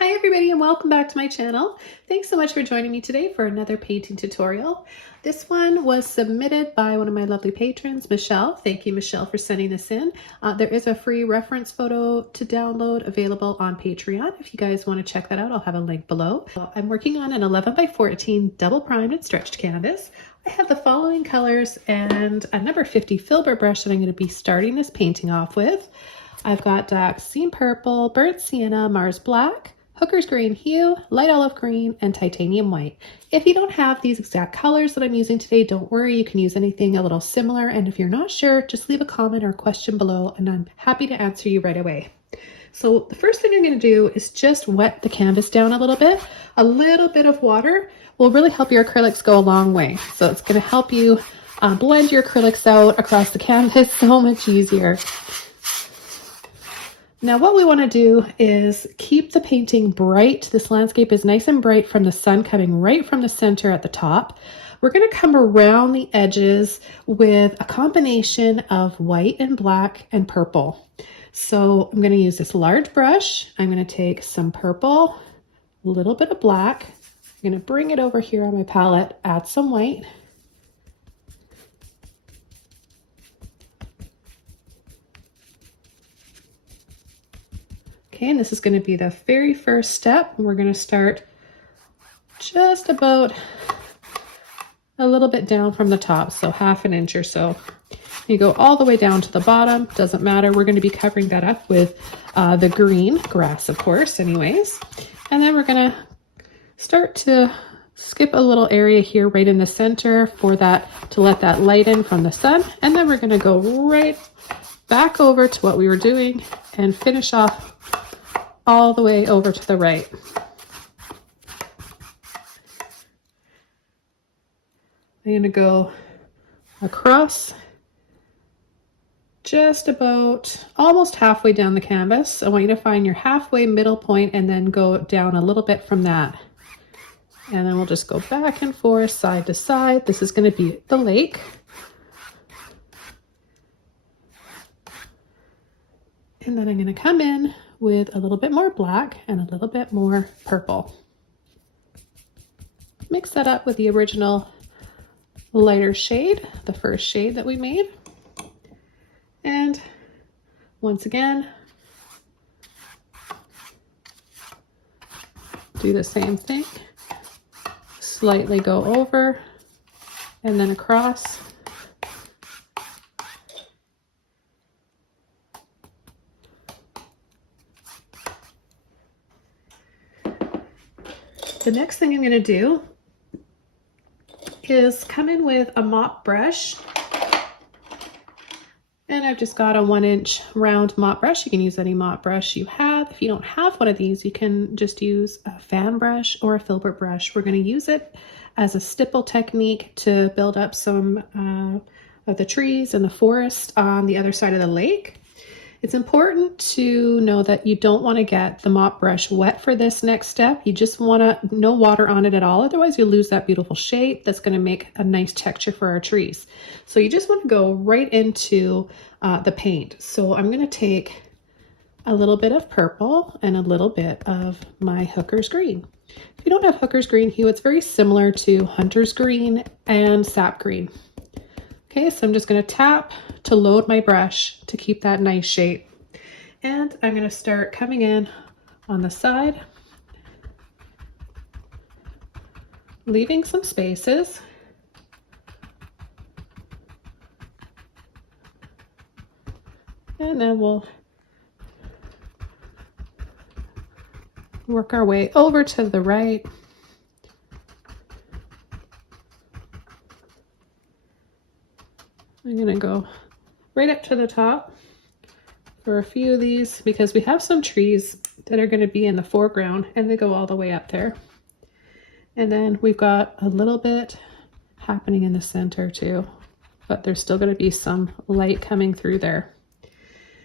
Hi everybody and welcome back to my channel. Thanks so much for joining me today for another painting tutorial. This one was submitted by one of my lovely patrons, Michelle. Thank you, Michelle, for sending this in. There is a free reference photo to download available on Patreon. If you guys want to check that out, I'll have a link below. I'm working on an 11 by 14 double primed and stretched canvas. I have the following colors and a number 50 filbert brush that I'm going to be starting this painting off with. I've got Dioxazine Purple, Burnt Sienna, Mars Black, Hooker's Green Hue, Light Olive Green, and Titanium White. If you don't have these exact colors that I'm using today, don't worry, you can use anything a little similar, and if you're not sure, just leave a comment or a question below and I'm happy to answer you right away. So the first thing I'm going to do is just wet the canvas down a little bit. A little bit of water will really help your acrylics go a long way. So it's going to help you blend your acrylics out across the canvas so much easier. Now what we want to do is keep the painting bright. This landscape is nice and bright from the sun coming right from the center at the top. We're going to come around the edges with a combination of white and black and purple. So I'm going to use this large brush. I'm going to take some purple, a little bit of black. I'm going to bring it over here on my palette, add some white. Okay, and this is going to be the very first step. We're going to start just about a little bit down from the top, so half an inch or so. You go all the way down to the bottom, doesn't matter. We're going to be covering that up with the green grass, of course, anyways. And then we're going to start to skip a little area here right in the center for that, to let that light in from the sun. And then we're going to go right back over to what we were doing and finish off all the way over to the right. I'm going to go across just about almost halfway down the canvas. I want you to find your halfway middle point and then go down a little bit from that. And then we'll just go back and forth, side to side. This is going to be the lake. And then I'm going to come in with a little bit more black and a little bit more purple. Mix that up with the original lighter shade, the first shade that we made. And once again, do the same thing. Slightly go over and then across. The next thing I'm going to do is come in with a mop brush. And I've just got a 1-inch round mop brush. You can use any mop brush you have. If you don't have one of these, you can just use a fan brush or a filbert brush. We're going to use it as a stipple technique to build up some of the trees and the forest on the other side of the lake. It's important to know that you don't want to get the mop brush wet for this next step. You just want to, no water on it at all. Otherwise you'll lose that beautiful shape that's going to make a nice texture for our trees. So you just want to go right into the paint. So I'm going to take a little bit of purple and a little bit of my Hooker's Green. If you don't have Hooker's Green Hue, it's very similar to Hunter's Green and Sap Green. Okay, so I'm just going to tap to load my brush to keep that nice shape. And I'm going to start coming in on the side, leaving some spaces. And then we'll work our way over to the right. I'm going to go right up to the top for a few of these because we have some trees that are going to be in the foreground and they go all the way up there. And then we've got a little bit happening in the center too, but there's still going to be some light coming through there.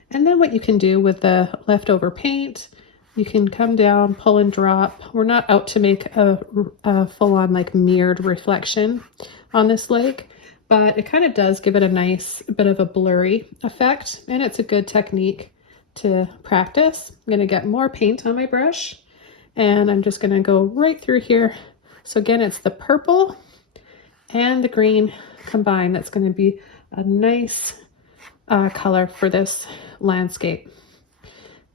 And then what you can do with the leftover paint, you can come down, pull and drop. We're not out to make a full-on like mirrored reflection on this lake, but it kind of does give it a nice bit of a blurry effect, and it's a good technique to practice. I'm going to get more paint on my brush, And I'm just gonna go right through here. So again, it's the purple and the green combined. That's gonna be a nice color for this landscape.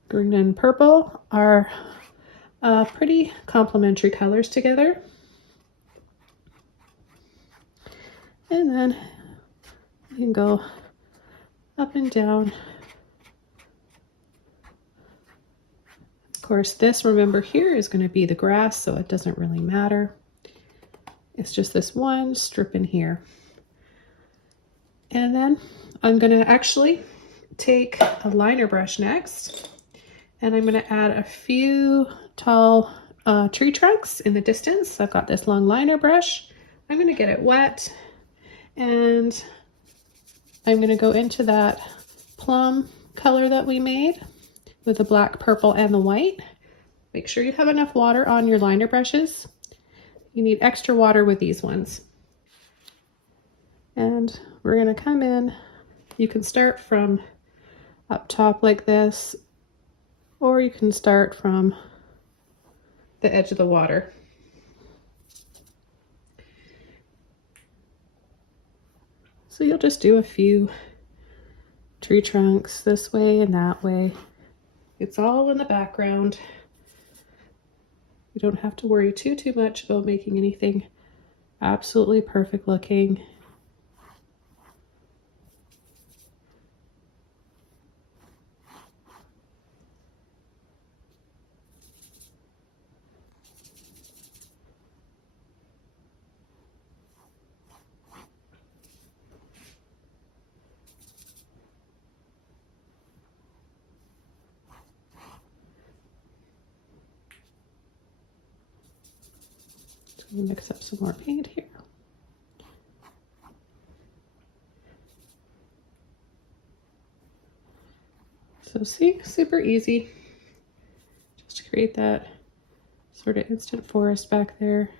Green and purple are pretty complementary colors together. And then you can go up and down. Of course, this, remember, here is going to be the grass, so it doesn't really matter. It's just this one strip in here. And then I'm going to actually take a liner brush next, and I'm going to add a few tall tree trunks in the distance. I've got this long liner brush. I'm going to get it wet, and I'm going to go into that plum color that we made with the black, purple, and the white. Make sure you have enough water on your liner brushes. You need extra water with these ones. And we're going to come in. You can start from up top like this, or you can start from the edge of the water. So you'll just do a few tree trunks this way and that way. It's all in the background. You don't have to worry too much about making anything absolutely perfect looking. So mix up some more paint here. So see, super easy. Just create that sort of instant forest back there.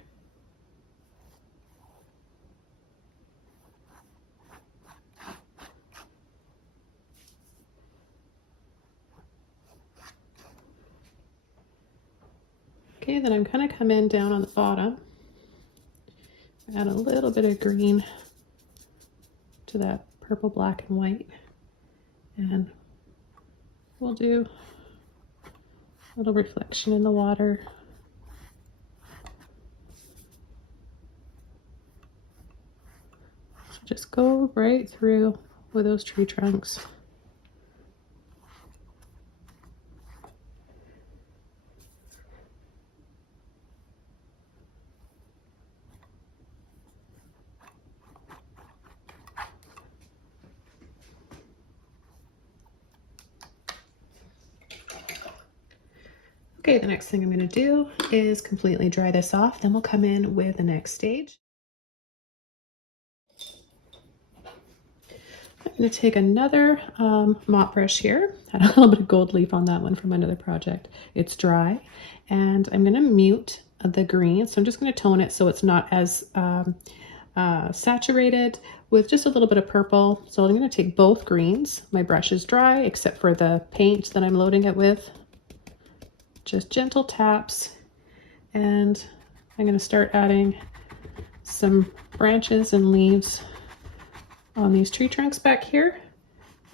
Okay, then I'm going to come in down on the bottom, add a little bit of green to that purple, black, and white, and we'll do a little reflection in the water. So just go right through with those tree trunks. Okay, the next thing I'm going to do is completely dry this off. Then we'll come in with the next stage. I'm going to take another mop brush here. Had a little bit of gold leaf on that one from another project. It's dry, and I'm going to mute the green. So I'm just going to tone it so it's not as saturated, with just a little bit of purple. So I'm going to take both greens. My brush is dry except for the paint that I'm loading it with. Just gentle taps, and I'm going to start adding some branches and leaves on these tree trunks back here.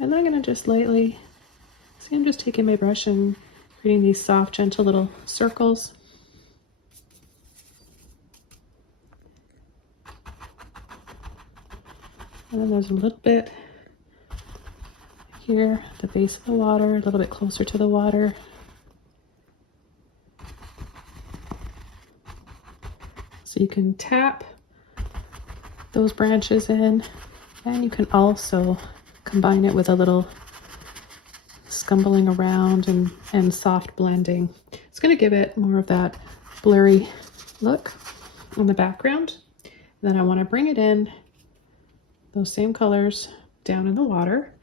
And then I'm going to just lightly, see, I'm just taking my brush and creating these soft, gentle little circles. And then there's a little bit here at the base of the water, a little bit closer to the water. So you can tap those branches in, and you can also combine it with a little scumbling around and soft blending. It's going to give it more of that blurry look on the background. Then I want to bring it in, those same colors, down in the water.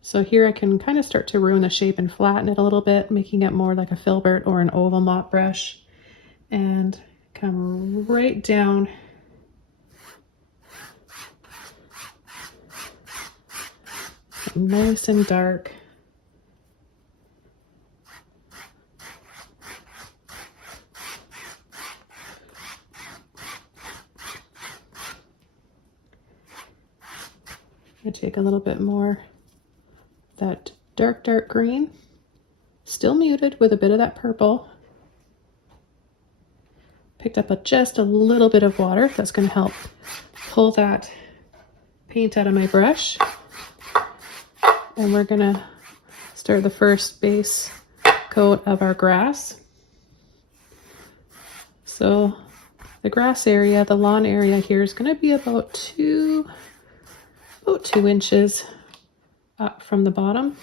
So here I can kind of start to ruin the shape and flatten it a little bit, making it more like a filbert or an oval mop brush. And come right down nice and dark. going to take a little bit more that dark green, still muted with a bit of that purple. Picked up just a little bit of water. That's going to help pull that paint out of my brush. And we're going to start the first base coat of our grass. So the grass area, the lawn area here is going to be about two inches up from the bottom.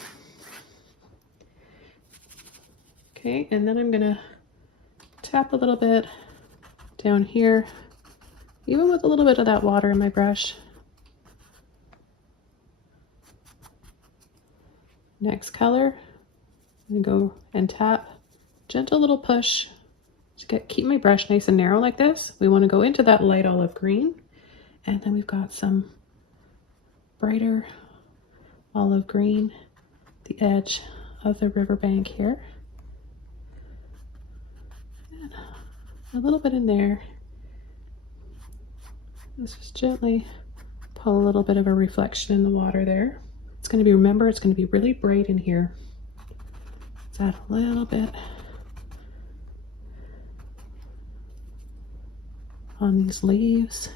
Okay, and then I'm going to tap a little bit down here, even with a little bit of that water in my brush. Next color, I'm gonna go and tap, gentle little push to keep my brush nice and narrow like this. We want to go into that light olive green, and then we've got some brighter olive green, the edge of the riverbank here. A little bit in there. Let's just gently pull a little bit of a reflection in the water there. It's going to be, remember, it's going to be really bright in here. Let's add a little bit on these leaves.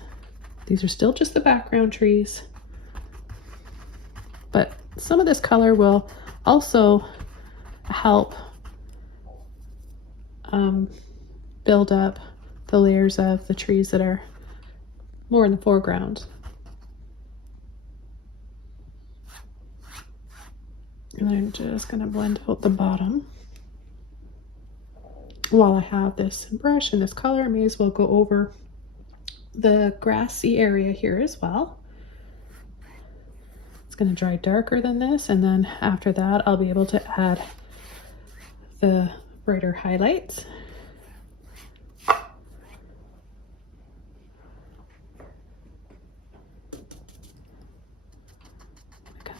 These are still just the background trees, but some of this color will also help build up the layers of the trees that are more in the foreground. And I'm just going to blend out the bottom. While I have this brush and this color, I may as well go over the grassy area here as well. It's going to dry darker than this, and then after that I'll be able to add the brighter highlights.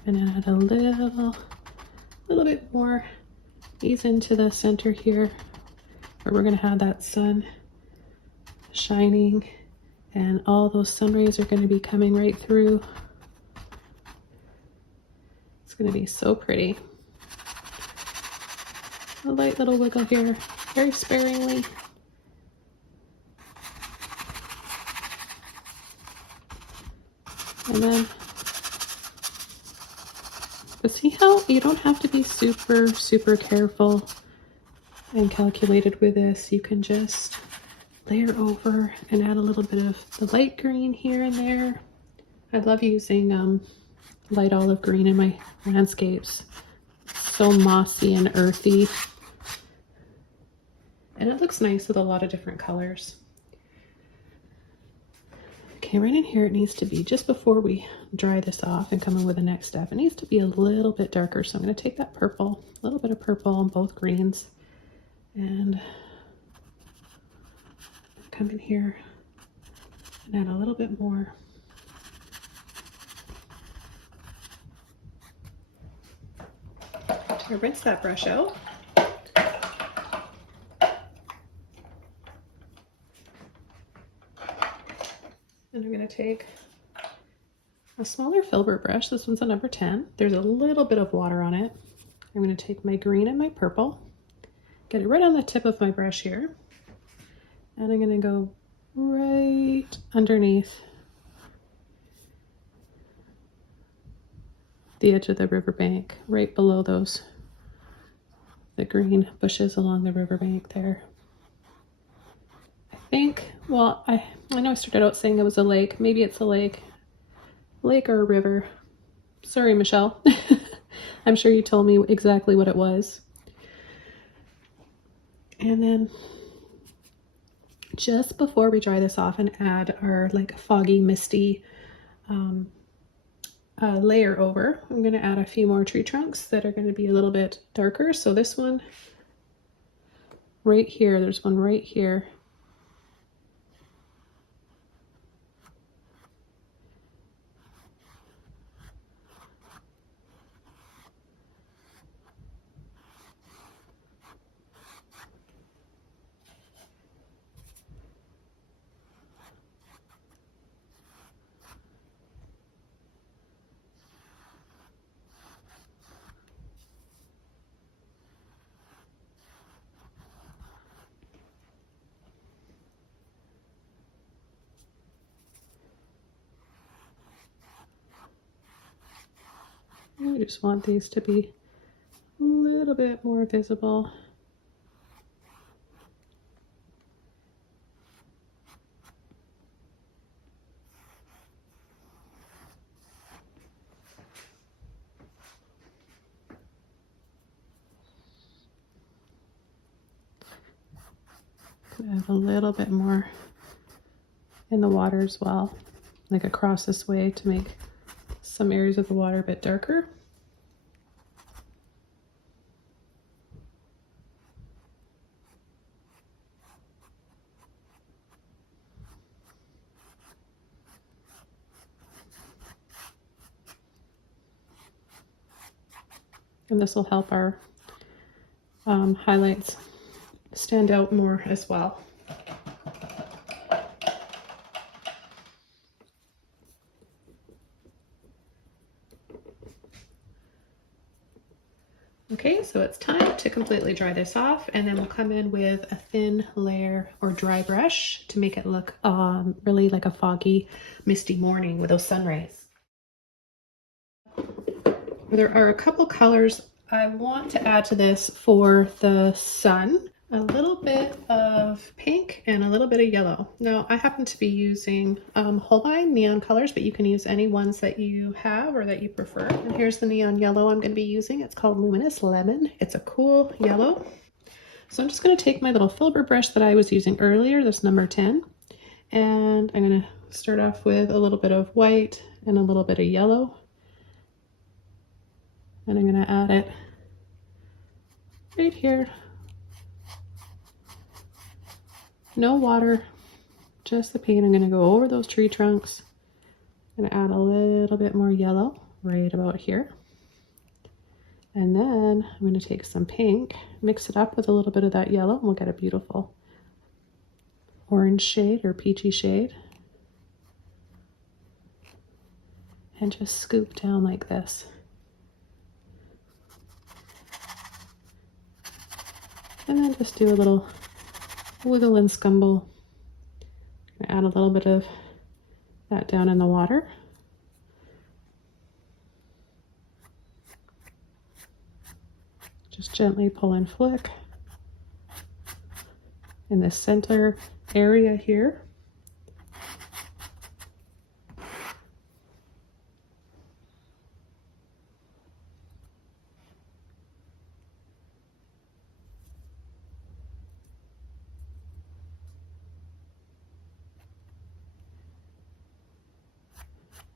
Come in and add a little bit more, ease into the center here, where we're going to have that sun shining, and all those sun rays are going to be coming right through. It's going to be so pretty. A light little wiggle here, very sparingly. And then, but see how you don't have to be super careful and calculated with this. You can just layer over and add a little bit of the light green here and there. I love using light olive green in my landscapes. So mossy and earthy. And it looks nice with a lot of different colors. Okay, right in here it needs to be, just before we dry this off and come in with the next step, it needs to be a little bit darker. So I'm going to take that purple, a little bit of purple on both greens, and come in here and add a little bit more. To rinse that brush out. And I'm going to take a smaller filbert brush. This one's a number 10. There's a little bit of water on it. I'm going to take my green and my purple, get it right on the tip of my brush here, and I'm going to go right underneath the edge of the riverbank, right below the green bushes along the riverbank there. I think, well, I know I started out saying it was a lake. Maybe it's a lake or a river. Sorry, Michelle. I'm sure you told me exactly what it was. And then just before we dry this off and add our like foggy, misty layer over, I'm going to add a few more tree trunks that are going to be a little bit darker. So this one right here, there's one right here. I just want these to be a little bit more visible. Add a little bit more in the water as well, like across this way, to make some areas of the water a bit darker. And this will help our highlights stand out more as well. Okay, so it's time to completely dry this off, and then we'll come in with a thin layer or dry brush to make it look really like a foggy, misty morning with those sun rays. There are a couple colors I want to add to this for the sun. A little bit of pink and a little bit of yellow. Now, I happen to be using Holbein neon colors, but you can use any ones that you have or that you prefer. And here's the neon yellow I'm going to be using. It's called Luminous Lemon. It's a cool yellow. So I'm just going to take my little filbert brush that I was using earlier, this number 10, and I'm going to start off with a little bit of white and a little bit of yellow. And I'm going to add it right here. No water, just the paint. I'm going to go over those tree trunks and add a little bit more yellow right about here. And then I'm going to take some pink, mix it up with a little bit of that yellow, and we'll get a beautiful orange shade or peachy shade. And just scoop down like this. And then just do a little wiggle and scumble. Add a little bit of that down in the water. Just gently pull and flick in the center area here.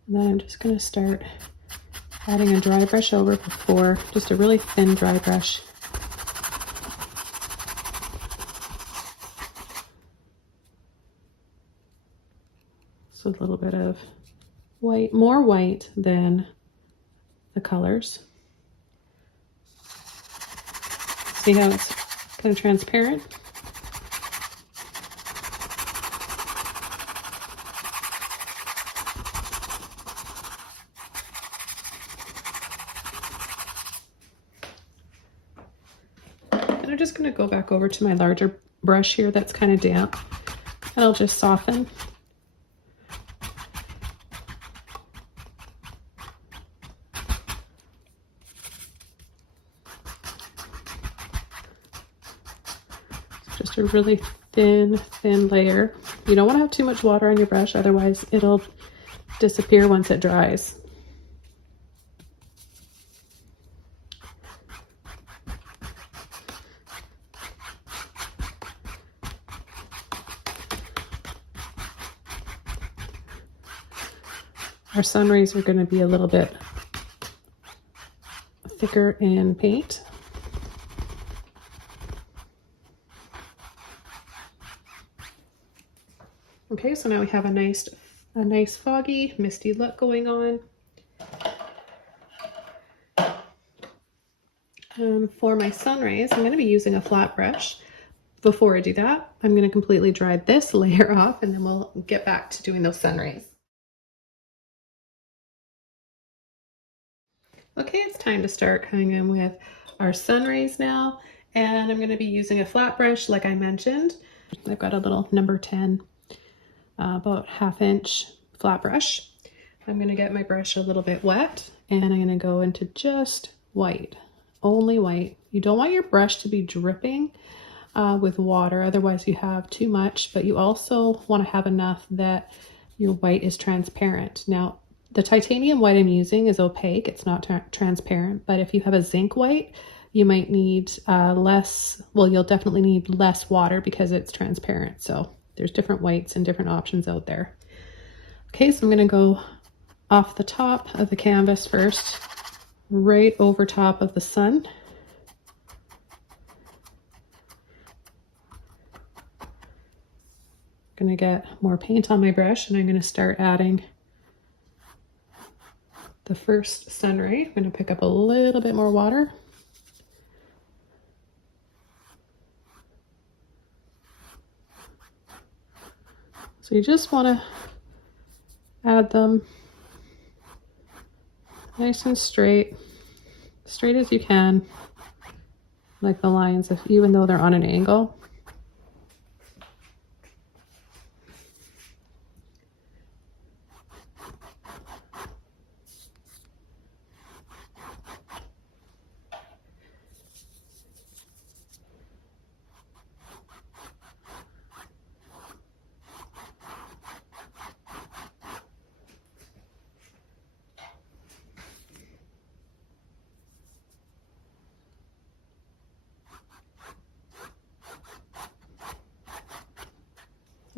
And then I'm just going to start adding a dry brush over before, just a really thin dry brush. So a little bit of white, more white than the colors. See how it's kind of transparent? And I'm just going to go back over to my larger brush here that's kind of damp, and I'll just soften. Just a really thin layer. You don't want to have too much water on your brush, otherwise it'll disappear once it dries. Our sun rays are going to be a little bit thicker in paint. Okay, so now we have a nice foggy, misty look going on. For my sun rays, I'm going to be using a flat brush. Before I do that, I'm going to completely dry this layer off, and then we'll get back to doing those sun rays. Okay, it's time to start coming in with our sun rays now, and I'm going to be using a flat brush like I mentioned. I've got a little number 10, about 1/2 inch flat brush. I'm going to get my brush a little bit wet And I'm going to go into just white, only white. You don't want your brush to be dripping with water, otherwise you have too much, but you also want to have enough that your white is transparent. Now, the titanium white I'm using is opaque, it's not transparent, but if you have a zinc white, you might need less, well, you'll definitely need less water because it's transparent. So there's different whites and different options out there. Okay, so I'm going to go off the top of the canvas first, right over top of the sun. Going to get more paint on my brush, and I'm going to start adding the first sun ray. I'm going to pick up a little bit more water. So you just want to add them nice and straight as you can, like the lines, even though they're on an angle.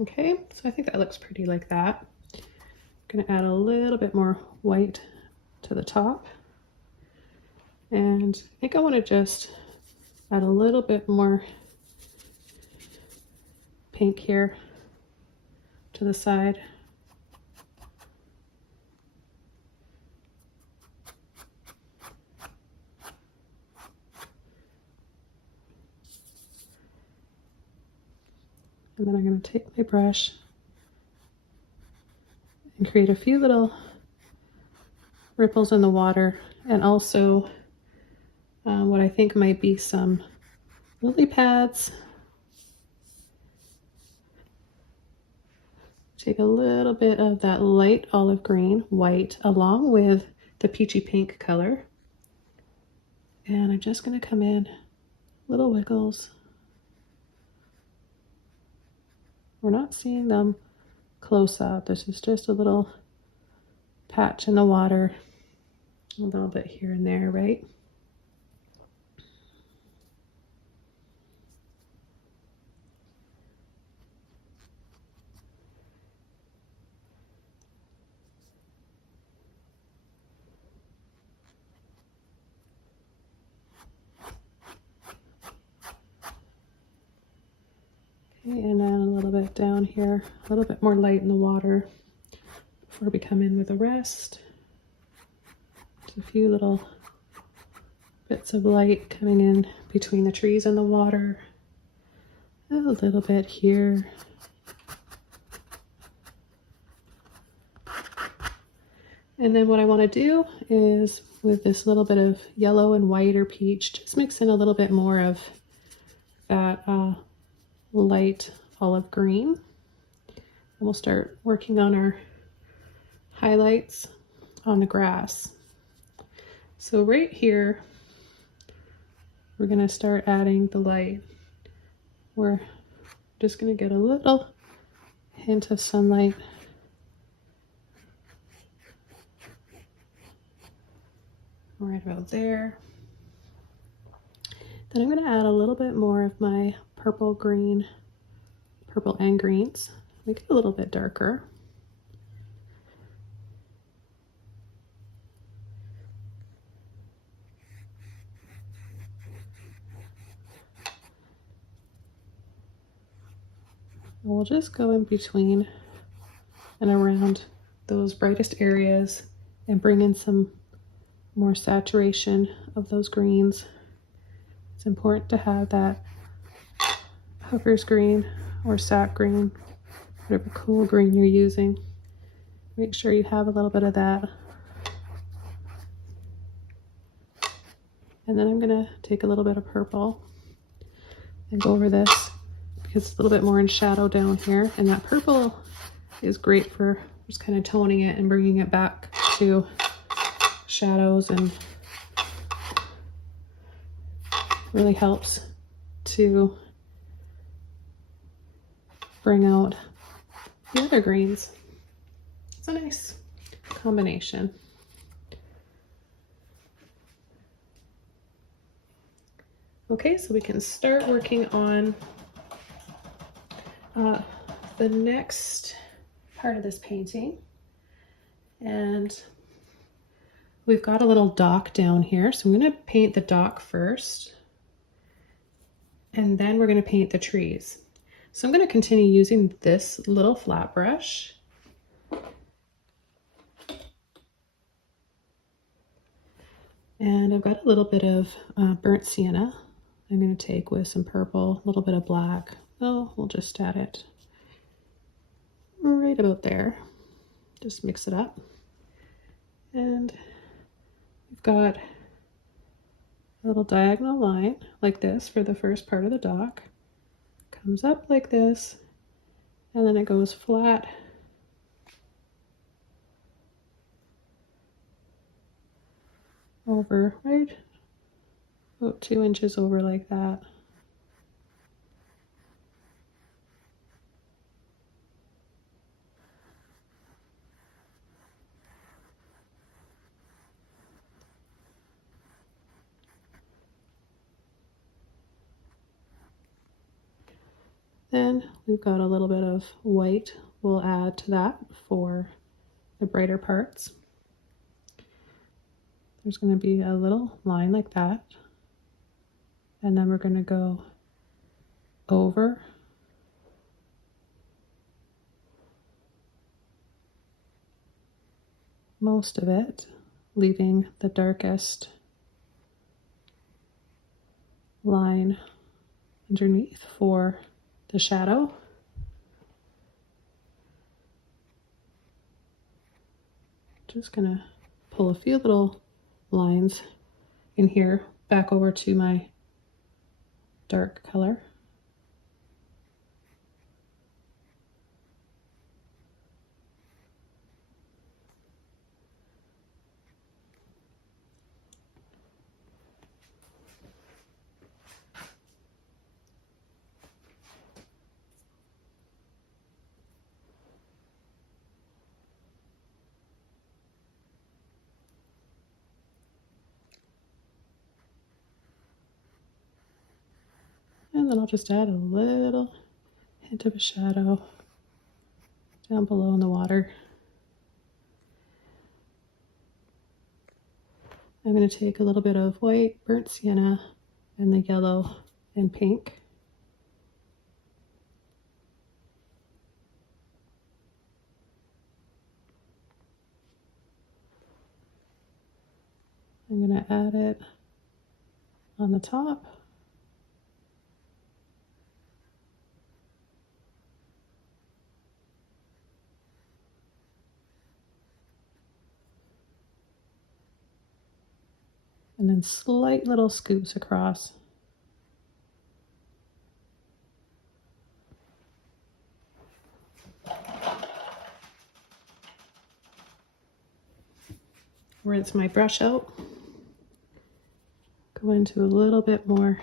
Okay, so I think that looks pretty like that. I'm going to add a little bit more white to the top. And I think I want to just add a little bit more pink here to the side. And then I'm going to take my brush and create a few little ripples in the water, and also what I think might be some lily pads. Take a little bit of that light olive green, white, along with the peachy pink color. And I'm just going to come in little wiggles. We're not seeing them close up. This is just a little patch in the water, a little bit here and there, right? Okay, and then a little bit down here, a little bit more light in the water before we come in with the rest. Just a few little bits of light coming in between the trees and the water. A little bit here. And then what I want to do is, with this little bit of yellow and white or peach, just mix in a little bit more of that light olive green. And we'll start working on our highlights on the grass. So right here, we're going to start adding the light. We're just going to get a little hint of sunlight right about there. Then I'm going to add a little bit more of my purple and greens, make it a little bit darker. And we'll just go in between and around those brightest areas and bring in some more saturation of those greens. It's important to have that Hooker's green or sap green, whatever cool green you're using. Make sure you have a little bit of that. And then I'm going to take a little bit of purple and go over this because it's a little bit more in shadow down here. And that purple is great for just kind of toning it and bringing it back to shadows and really helps to bring out the other greens. It's a nice combination. Okay, so we can start working on the next part of this painting. And we've got a little dock down here. So I'm going to paint the dock first. And then we're going to paint the trees. So I'm going to continue using this little flat brush. And I've got a little bit of burnt sienna. I'm going to take with some purple, a little bit of black. Oh, we'll just add it right about there. Just mix it up. And we've got a little diagonal line like this for the first part of the dock. Comes up like this, and then it goes flat over, right about 2 inches over like that. Then we've got a little bit of white we'll add to that for the brighter parts. There's going to be a little line like that. And then we're going to go over most of it, leaving the darkest line underneath for the shadow. Just gonna pull a few little lines in here back over to my dark color. And then I'll just add a little hint of a shadow down below in the water. I'm going to take a little bit of white, burnt sienna, and the yellow and pink. I'm going to add it on the top. And then slight little scoops across. Rinse my brush out. Go into a little bit more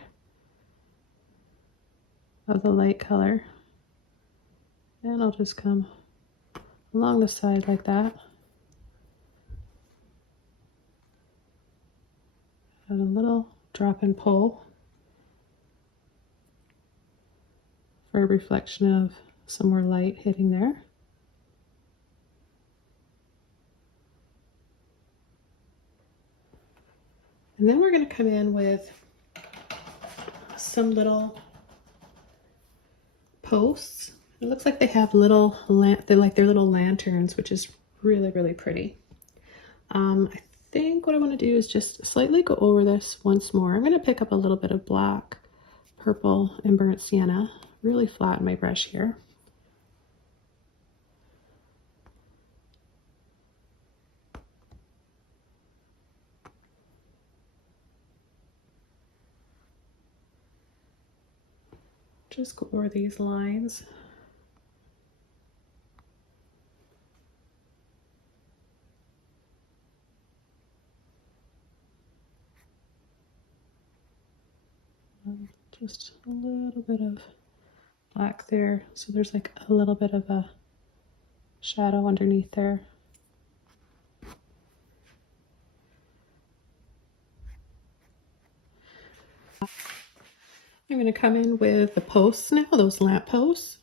of the light color. And I'll just come along the side like that. Add a little drop and pull for a reflection of some more light hitting there. And then we're going to come in with some little posts. It looks like they have little, they're like their little lanterns, which is really, really pretty. I think what I want to do is just slightly go over this once more. I'm going to pick up a little bit of black, purple, and burnt sienna, really flatten my brush here. Just go over these lines. Just a little bit of black there. So there's like a little bit of a shadow underneath there. I'm going to come in with the posts now, those lamp posts.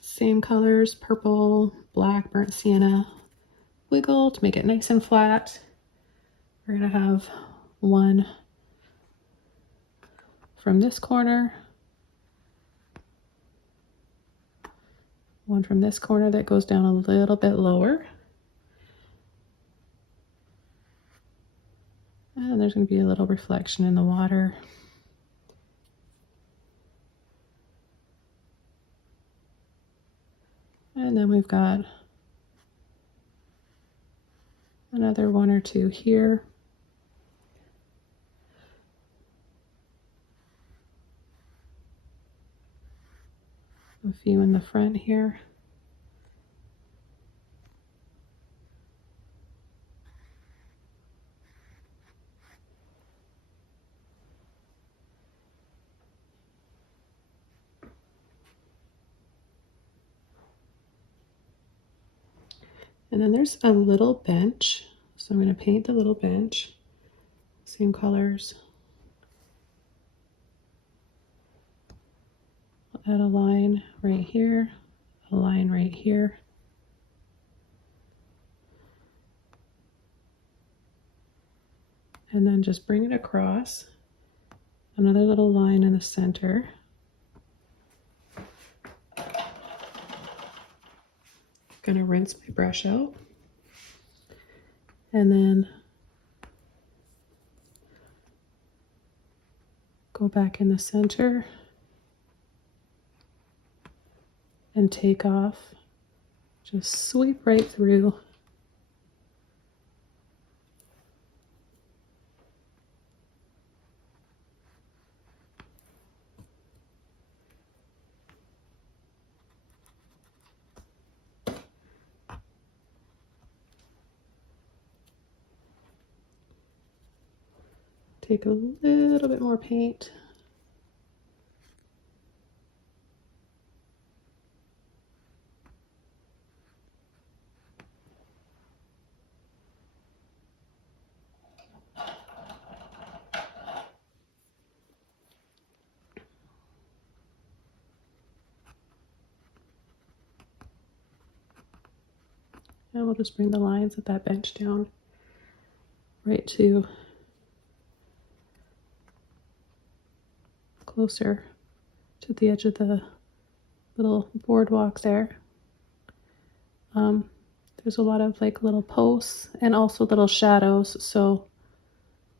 Same colors, purple, black, burnt sienna, wiggle to make it nice and flat. We're going to have one from this corner, one from this corner that goes down a little bit lower. And there's going to be a little reflection in the water. And then we've got another one or two here. A few in the front here. And then there's a little bench. So I'm going to paint the little bench. Same colors. I'll add a line right here, a line right here. And then just bring it across. Another little line in the center. Gonna rinse my brush out. And then go back in the center and take off. Just sweep right through. Take a little bit more paint. And we'll just bring the lines of that bench down right to closer to the edge of the little boardwalk there. There's a lot of like little posts and also little shadows, so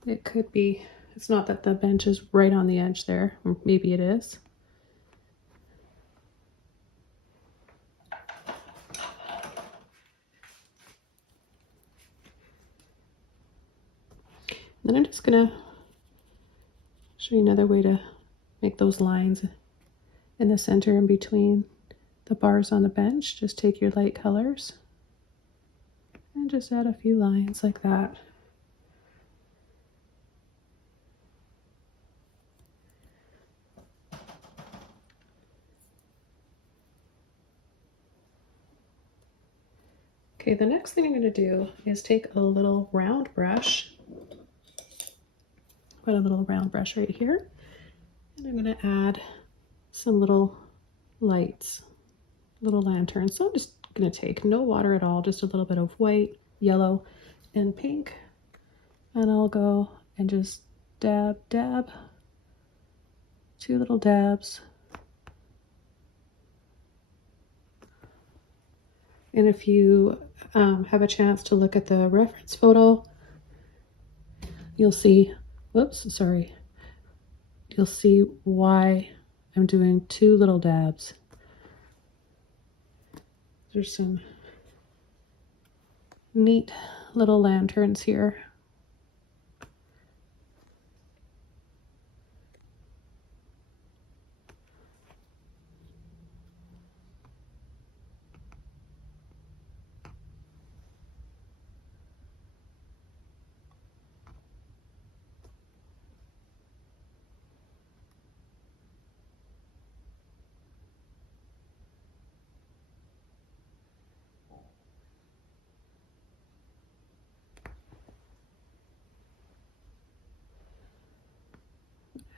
it could be, it's not that the bench is right on the edge there, or maybe it is. Then I'm just gonna show you another way to make those lines in the center in between the bars on the bench. Just take your light colors and just add a few lines like that. Okay, the next thing I'm going to do is take a little round brush, put a little round brush right here, and I'm going to add some little lights, little lanterns. So I'm just going to take no water at all, just a little bit of white, yellow, and pink, and I'll go and just dab, dab, 2 little dabs. And if you have a chance to look at the reference photo, you'll see, whoops, sorry, you'll see why I'm doing 2 little dabs. There's some neat little lanterns here.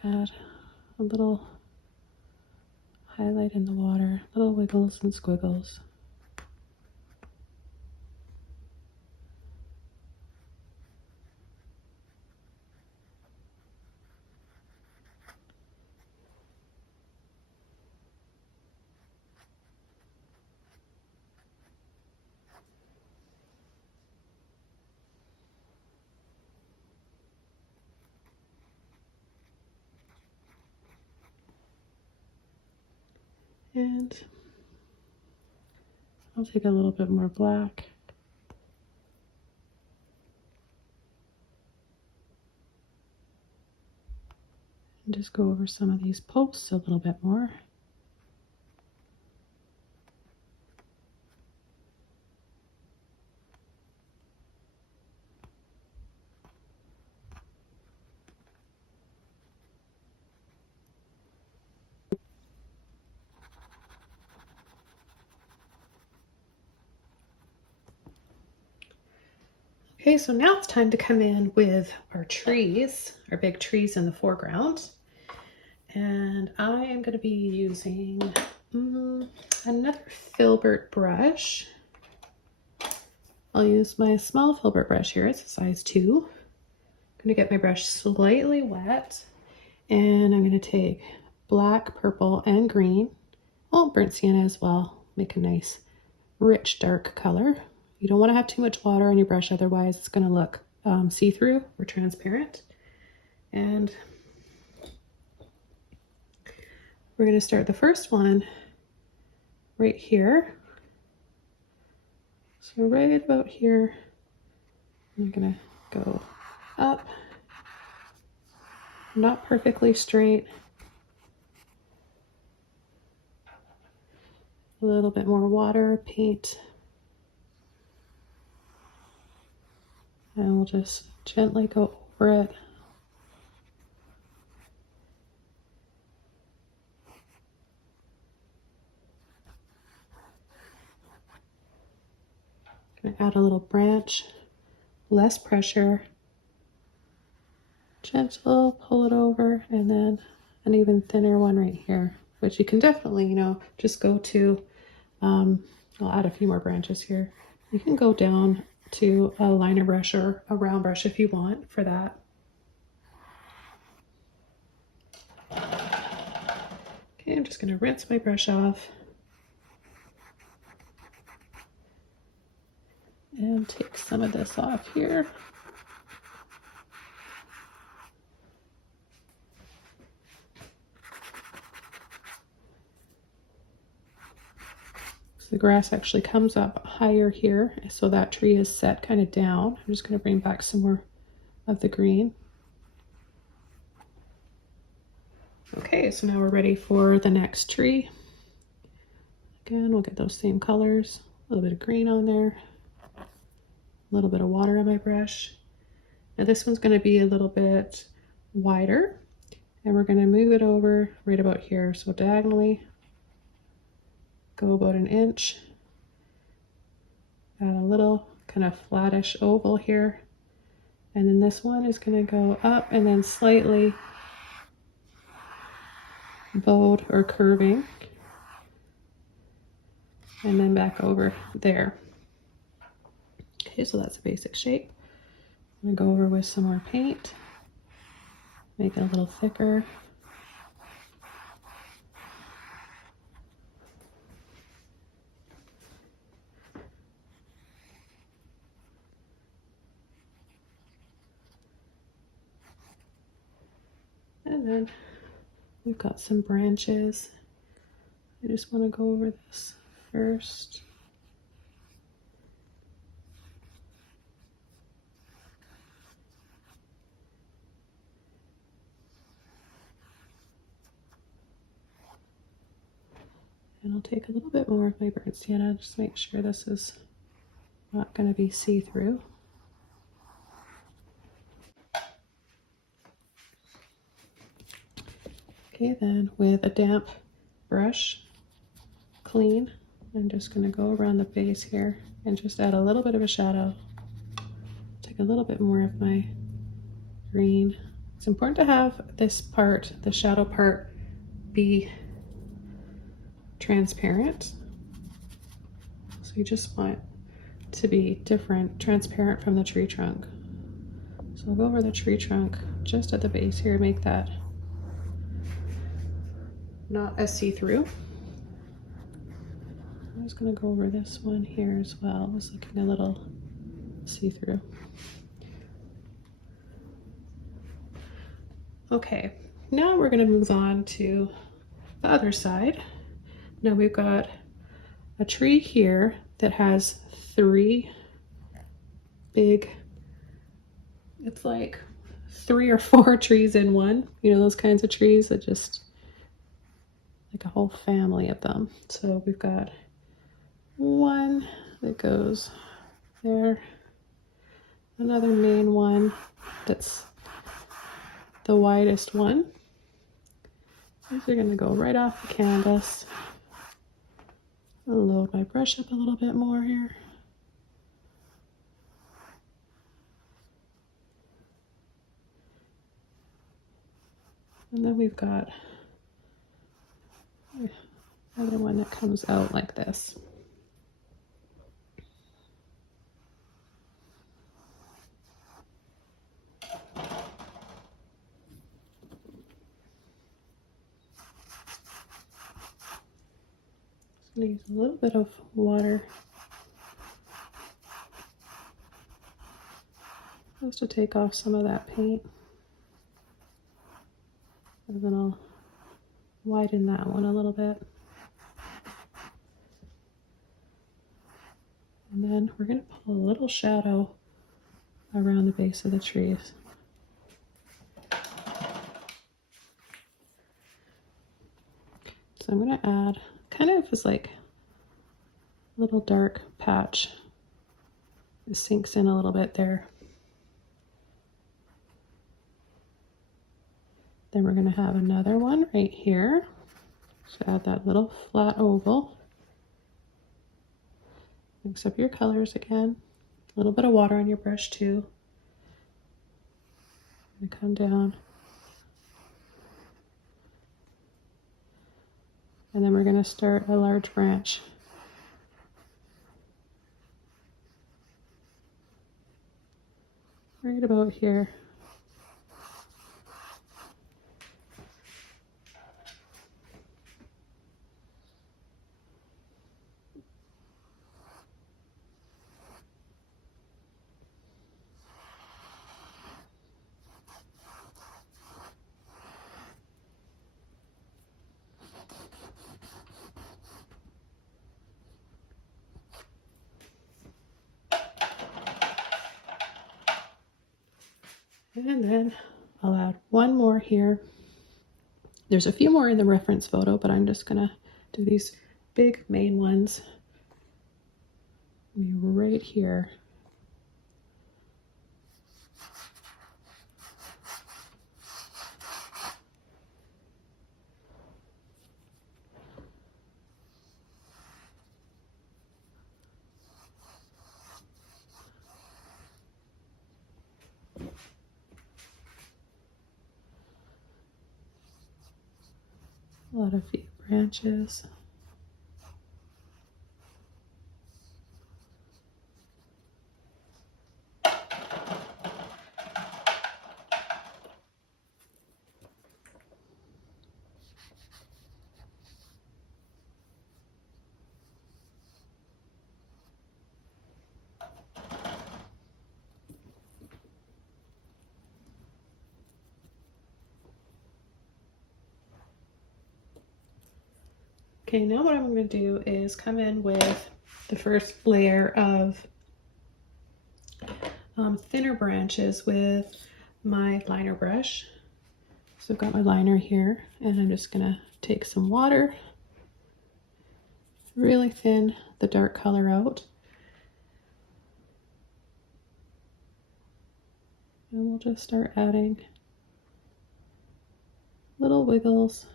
add a little highlight in the water, little wiggles and squiggles. And I'll take a little bit more black. And just go over some of these posts a little bit more. Okay, so now it's time to come in with our trees, our big trees in the foreground. And I am going to be using another filbert brush. I'll use my small filbert brush here. It's a size 2. I'm going to get my brush slightly wet. And I'm going to take black, purple, and green. Oh, burnt sienna as well. Make a nice, rich, dark color. You don't want to have too much water on your brush, otherwise it's going to look see-through or transparent. And we're going to start the first one right here. So right about here, I'm going to go up, not perfectly straight. A little bit more water, paint. And we'll just gently go over it. Gonna add a little branch, less pressure. Gentle, pull it over, and then an even thinner one right here, which you can definitely, just go to, I'll add a few more branches here. You can go down to a liner brush or a round brush if you want for that. Okay, I'm just going to rinse my brush off and take some of this off here. The grass actually comes up higher here, so that tree is set kind of down. I'm just going to bring back some more of the green. Okay, so now we're ready for the next tree. Again, we'll get those same colors, a little bit of green on there, a little bit of water on my brush. Now this one's going to be a little bit wider, and we're going to move it over right about here. So diagonally, go about 1 inch, add a little kind of flattish oval here, and then this one is going to go up and then slightly bowed or curving, and then back over there. Okay, so that's a basic shape. I'm going to go over with some more paint, make it a little thicker. And then we've got some branches. I just want to go over this first. And I'll take a little bit more of my burnt sienna, just make sure this is not going to be see-through. Okay, then with a damp brush, clean, I'm just going to go around the base here and just add a little bit of a shadow. Take a little bit more of my green It's important to have this part, the shadow part, be transparent. So you just want to be different, transparent from the tree trunk. So I'll go over the tree trunk just at the base here, make that not as see-through. I'm just going to go over this one here as well. It was looking a little see-through. Okay, now we're going to move on to the other side. Now we've got a tree here that has 3 big, it's like 3 or 4 trees in one. You know, those kinds of trees that just, like a whole family of them. So we've got one that goes there, another main one that's the widest one. These are going to go right off the canvas. I'll load my brush up a little bit more here. And then we've got another one that comes out like this. I'm going to use a little bit of water just to take off some of that paint. And then I'll widen that one a little bit. And then we're going to pull a little shadow around the base of the trees. So I'm going to add kind of as like a little dark patch. It sinks in a little bit there. Then we're going to have another one right here. So add that little flat oval. Mix up your colors again. A little bit of water on your brush too. And come down. And then we're going to start a large branch. Right about here. And then I'll add one more here. There's a few more in the reference photo, but I'm just gonna do these big main ones right here. A lot of feet branches. Okay, now what I'm going to do is come in with the first layer of thinner branches with my liner brush. So I've got my liner here, and I'm just going to take some water, really thin the dark color out. And we'll just start adding little wiggles.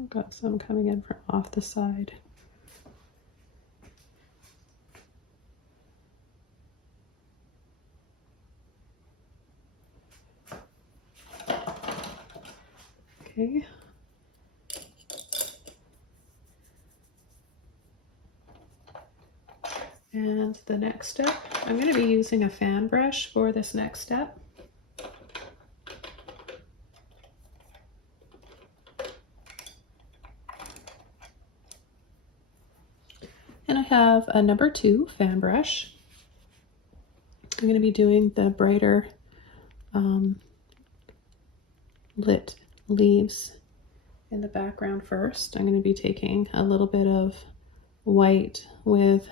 I've got some coming in from off the side. Okay. And the next step, I'm going to be using a fan brush for this next step. And I have a number 2 fan brush. I'm going to be doing the brighter lit leaves in the background first. I'm going to be taking a little bit of white with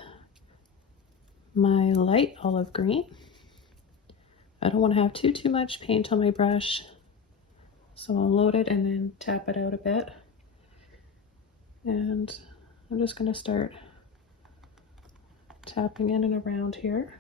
my light olive green. I don't want to have too much paint on my brush, so I'll load it and then tap it out a bit. And I'm just going to start tapping in and around here.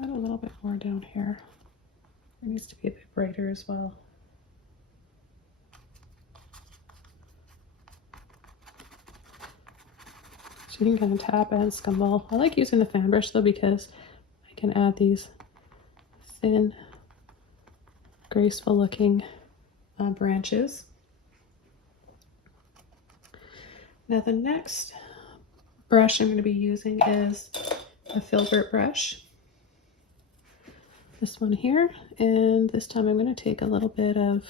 Add a little bit more down here. It needs to be a bit brighter as well. So you can kind of tap and scumble. I like using the fan brush though because I can add these thin, graceful looking branches. Now the next brush I'm going to be using is a filbert brush. This one here, and this time I'm going to take a little bit of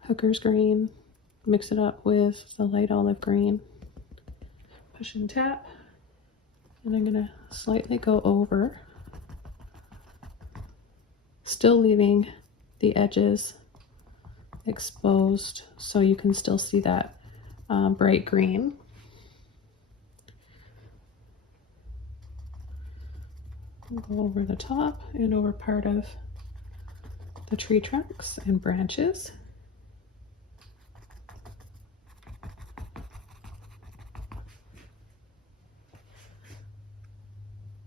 hooker's green, mix it up with the light olive green, push and tap, and I'm going to slightly go over, still leaving the edges exposed so you can still see that bright green. Go over the top and over part of the tree trunks and branches.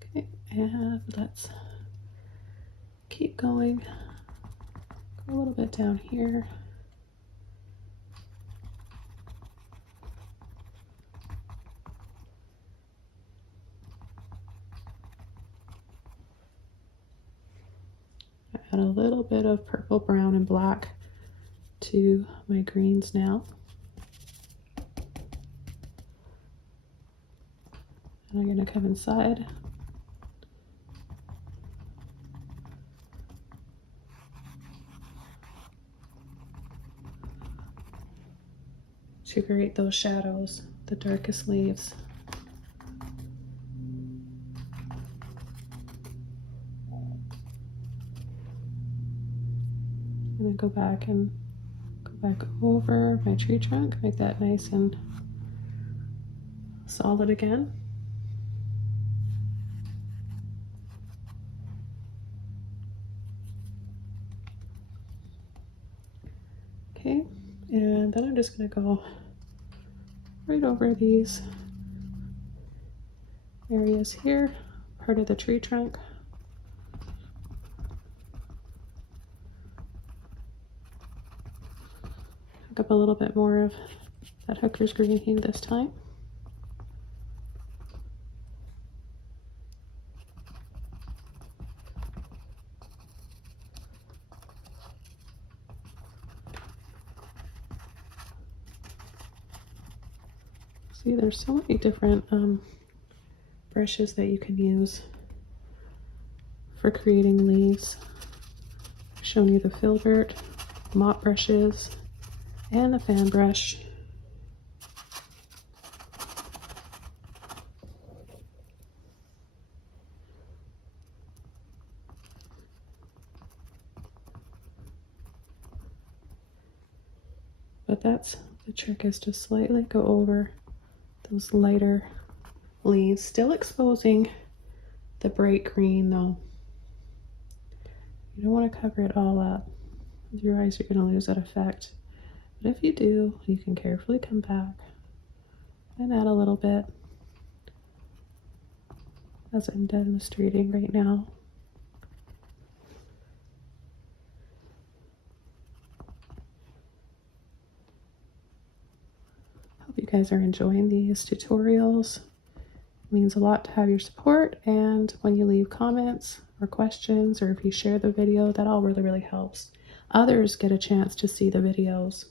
Okay, and let's keep going. Go a little bit down here. Add a little bit of purple, brown, and black to my greens now. And I'm going to come inside. To create those shadows, the darkest leaves. And then go back over my tree trunk, make that nice and solid again. Okay, and then I'm just going to go right over these areas here, part of the tree trunk. Pick up a little bit more of that hooker's green hue this time. See, there's so many different brushes that you can use for creating leaves. I've shown you the filbert, mop brushes, and the fan brush. But that's The trick is to slightly go over those lighter leaves, still exposing the bright green though. You don't want to cover it all up. Otherwise you're going to lose that effect. But if you do, you can carefully come back and add a little bit as I'm demonstrating right now. Hope you guys are enjoying these tutorials. It means a lot to have your support, and when you leave comments or questions, or if you share the video, that all really helps. Others get a chance to see the videos.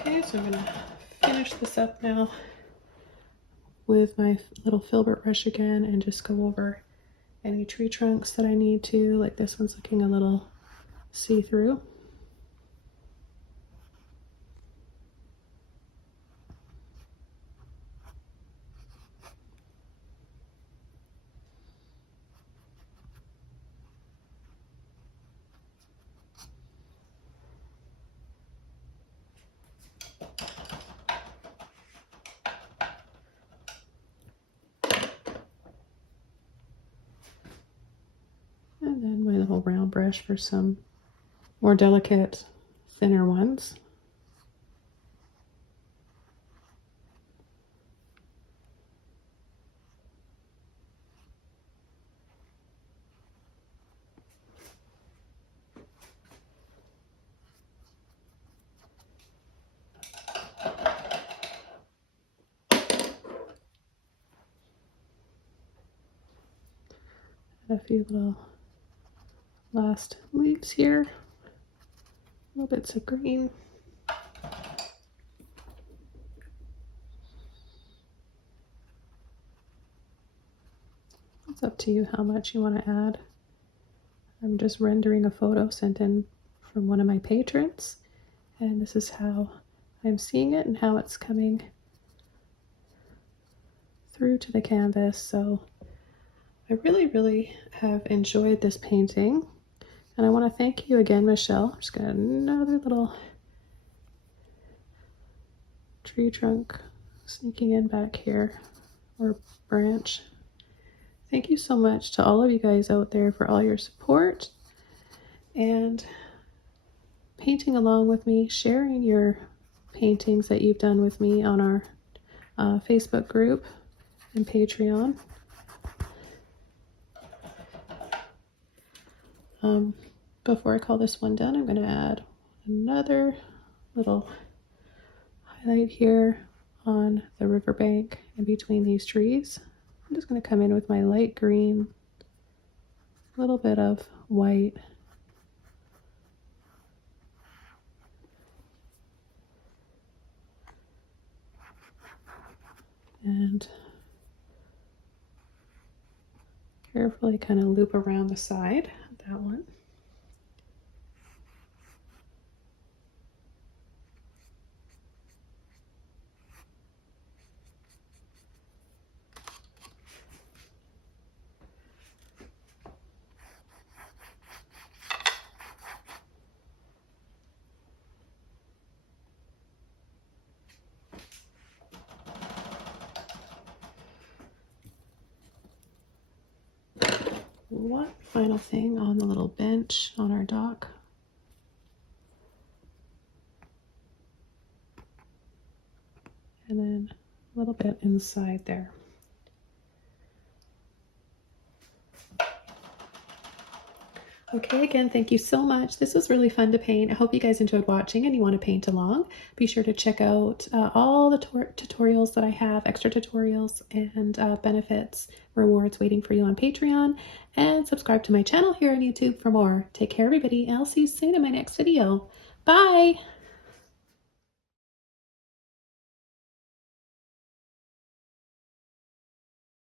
Okay, so I'm going to finish this up now with my little filbert brush again and just go over any tree trunks that I need to. Like this one's looking a little see-through. And then my little round brush for some more delicate, thinner ones. A few little last leaves here, little bits of green. It's up to you how much you want to add. I'm just rendering a photo sent in from one of my patrons, and this is how I'm seeing it and how it's coming through to the canvas. So I really have enjoyed this painting, and I want to thank you again, Michelle. I'm just got another little tree trunk sneaking in back here, or branch. Thank you so much to all of you guys out there for all your support and painting along with me, sharing your paintings that you've done with me on our Facebook group and Patreon. Before I call this one done, I'm going to add another little highlight here on the riverbank in between these trees. I'm just going to come in with my light green, a little bit of white, and carefully kind of loop around the side of that one. One final thing on the little bench on our dock. And then a little bit inside there. Okay, again, thank you so much. This was really fun to paint. I hope you guys enjoyed watching and you want to paint along. Be sure to check out all the tutorials that I have, extra tutorials and benefits, rewards waiting for you on Patreon, and subscribe to my channel here on YouTube for more. Take care, everybody, and I'll see you soon in my next video. Bye!